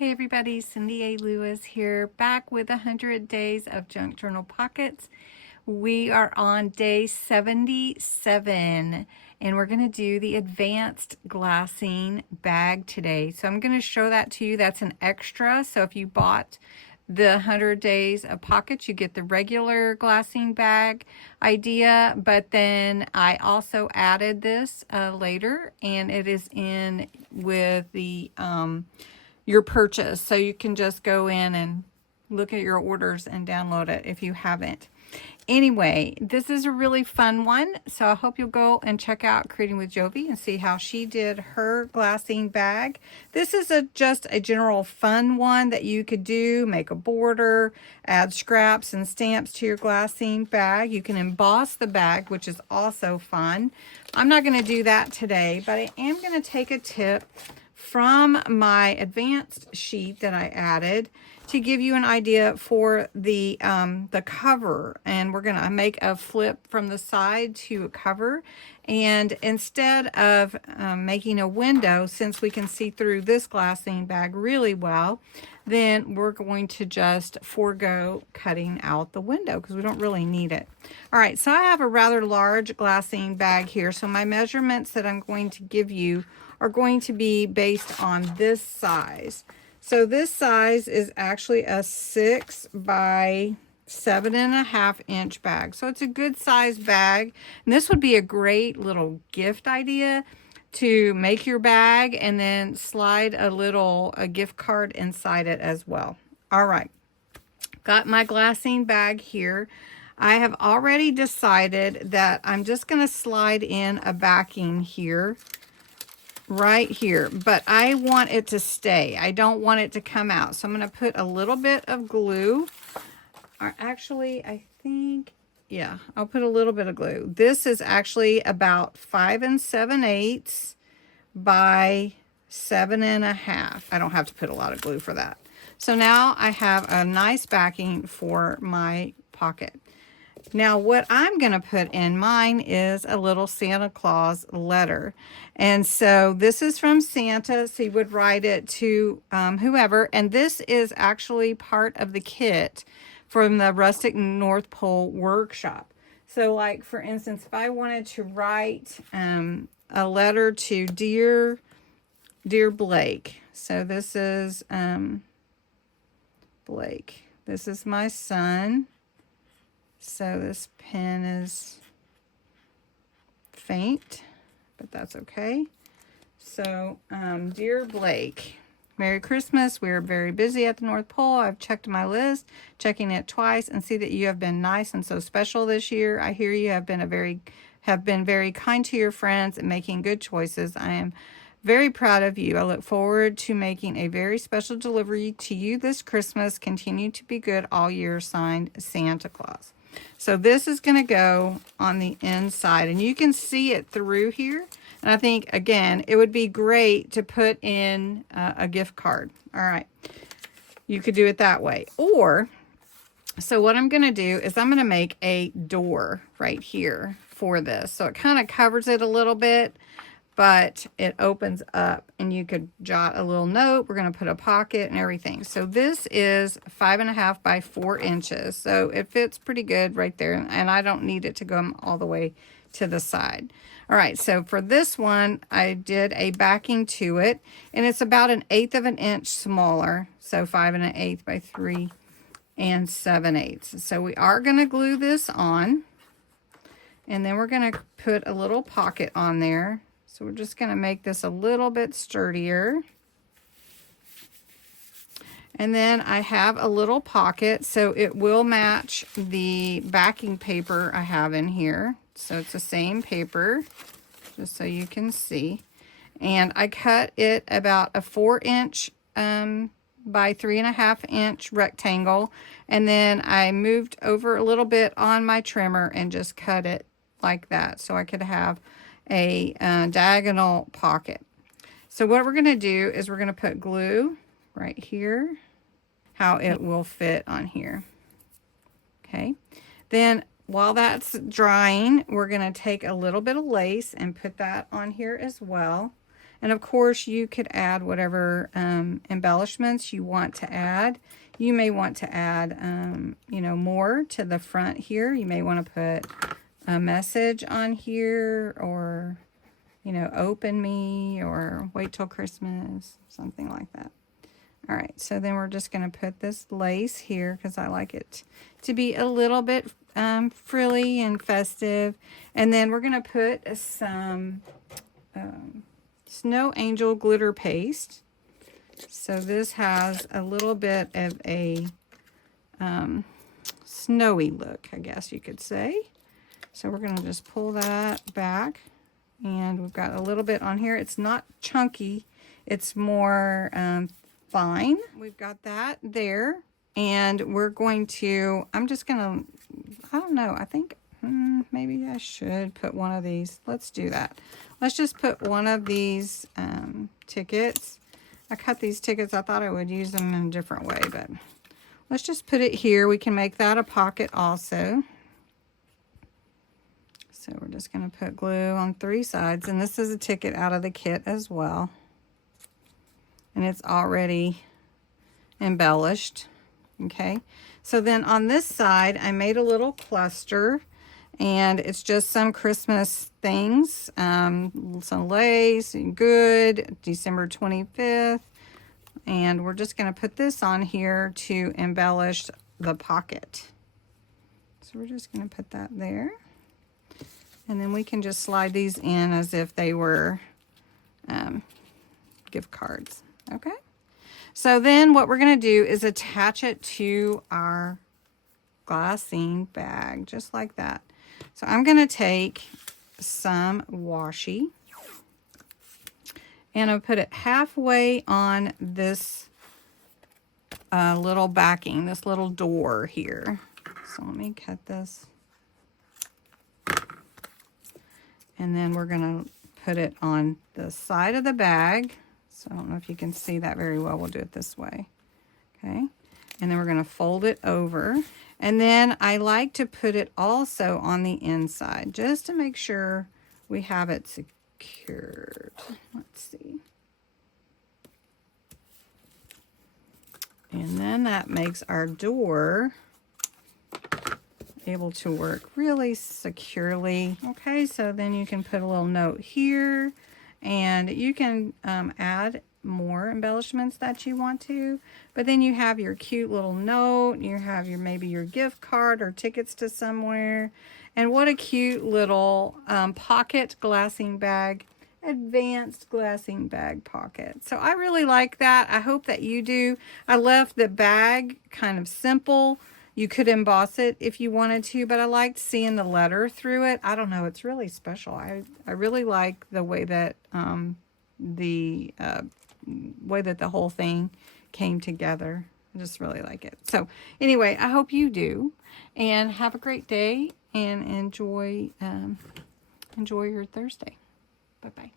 Hey everybody, Cindy A. Lewis here, back with 100 Days of Junk Journal Pockets. We are on day 77 and we're going to do the advanced glassine bag today. So I'm going to show that to you. That's an extra. So if you bought the 100 Days of Pockets, you get the regular glassine bag idea, but then I also added this later, and it is in with the your purchase, so you can just go in and look at your orders and download it if you haven't. Anyway, this is a really fun one, so I hope you'll go and check out Creating with Jovi and see how she did her glassine bag. This is just a general fun one that you could do, make a border, add scraps and stamps to your glassine bag. You can emboss the bag, which is also fun. I'm not going to do that today, but I am going to take a tip from my advanced sheet that I added to give you an idea for the cover. And we're gonna make a flip from the side to a cover, and instead of making a window, since we can see through this glassine bag really well, then we're going to just forego cutting out the window because we don't really need it. All right, so I have a rather large glassine bag here, so my measurements that I'm going to give you are going to be based on this size. So this size is actually a 6 by 7.5 inch bag. So it's a good size bag. And this would be a great little gift idea to make your bag and then slide a gift card inside it as well. All right, got my glassine bag here. I have already decided that I'm just going to slide in a backing here, right here, but I want it to stay. I don't want it to come out. So I'm going to put a little bit of glue, or actually I think, yeah, I'll put a little bit of glue. This is actually about 5 7/8 by 7.5. I don't have to put a lot of glue for that. So now I have a nice backing for my pocket. Now what I'm going to put in mine is a little Santa Claus letter. And so this is from Santa, so he would write it to whoever. And this is actually part of the kit from the Rustic North Pole workshop. So like, for instance, if I wanted to write a letter to dear Blake. So this is Blake. This is my son. So this pen is faint, but that's okay. So, dear Blake, Merry Christmas. We are very busy at the North Pole. I've checked my list, checking it twice, and see that you have been nice and so special this year. I hear you have been very kind to your friends and making good choices. I am very proud of you. I look forward to making a very special delivery to you this Christmas. Continue to be good all year. Signed, Santa Claus. So this is going to go on the inside, and you can see it through here. And I think, again, it would be great to put in a gift card. All right. You could do it that way. Or, so what I'm going to do is I'm going to make a door right here for this. So it kind of covers it a little bit, but it opens up, and you could jot a little note. We're going to put a pocket and everything. So this is 5.5 by 4 inches. So it fits pretty good right there. And I don't need it to go all the way to the side. All right. So for this one, I did a backing to it, and it's about 1/8 of an inch smaller. So 5 1/8 by 3 7/8. So we are going to glue this on, and then we're going to put a little pocket on there. So we're just going to make this a little bit sturdier. And then I have a little pocket, so it will match the backing paper I have in here. So it's the same paper, just so you can see. And I cut it about a 4 inch by 3.5 inch rectangle. And then I moved over a little bit on my trimmer and just cut it like that, so I could have a diagonal pocket. So what we're going to do is we're going to put glue right here, how it will fit on here. Okay. Then while that's drying, we're going to take a little bit of lace and put that on here as well. And of course, you could add whatever embellishments you want to add. You may want to add, you know, more to the front here. You may want to put a message on here, or, you know, open me, or wait till Christmas, something like that. All right, so then we're just going to put this lace here because I like it to be a little bit frilly and festive. And then we're going to put some Snow Angel glitter paste. So this has a little bit of a snowy look, I guess you could say. So we're going to just pull that back. And we've got a little bit on here. It's not chunky. It's more fine. We've got that there. And we're going to, I'm just going to, I don't know, I think maybe I should put one of these. Let's do that. Let's just put one of these tickets. I cut these tickets. I thought I would use them in a different way, but let's just put it here. We can make that a pocket also. So we're just going to put glue on 3 sides. And this is a ticket out of the kit as well. And it's already embellished. Okay. So then on this side, I made a little cluster. And it's just some Christmas things. Some lace, good, December 25th. And we're just going to put this on here to embellish the pocket. So we're just going to put that there. And then we can just slide these in as if they were gift cards. Okay. So then what we're going to do is attach it to our glassine bag, just like that. So I'm going to take some washi and I'll put it halfway on this little backing, this little door here. So let me cut this. And then we're going to put it on the side of the bag. So I don't know if you can see that very well. We'll do it this way. Okay. And then we're going to fold it over. And then I like to put it also on the inside, just to make sure we have it secured. Let's see. And then that makes our door able to work really securely. Okay, so then you can put a little note here, and you can add more embellishments that you want to, but then you have your cute little note, you have your maybe your gift card or tickets to somewhere. And what a cute little pocket glassine bag, advanced glassine bag pocket. So I really like that. I hope that you do. I left the bag kind of simple. You could emboss it if you wanted to, but I liked seeing the letter through it. I don't know, it's really special. I really like the way that the whole thing came together. I just really like it. So anyway, I hope you do, and have a great day, and enjoy your Thursday. Bye-bye.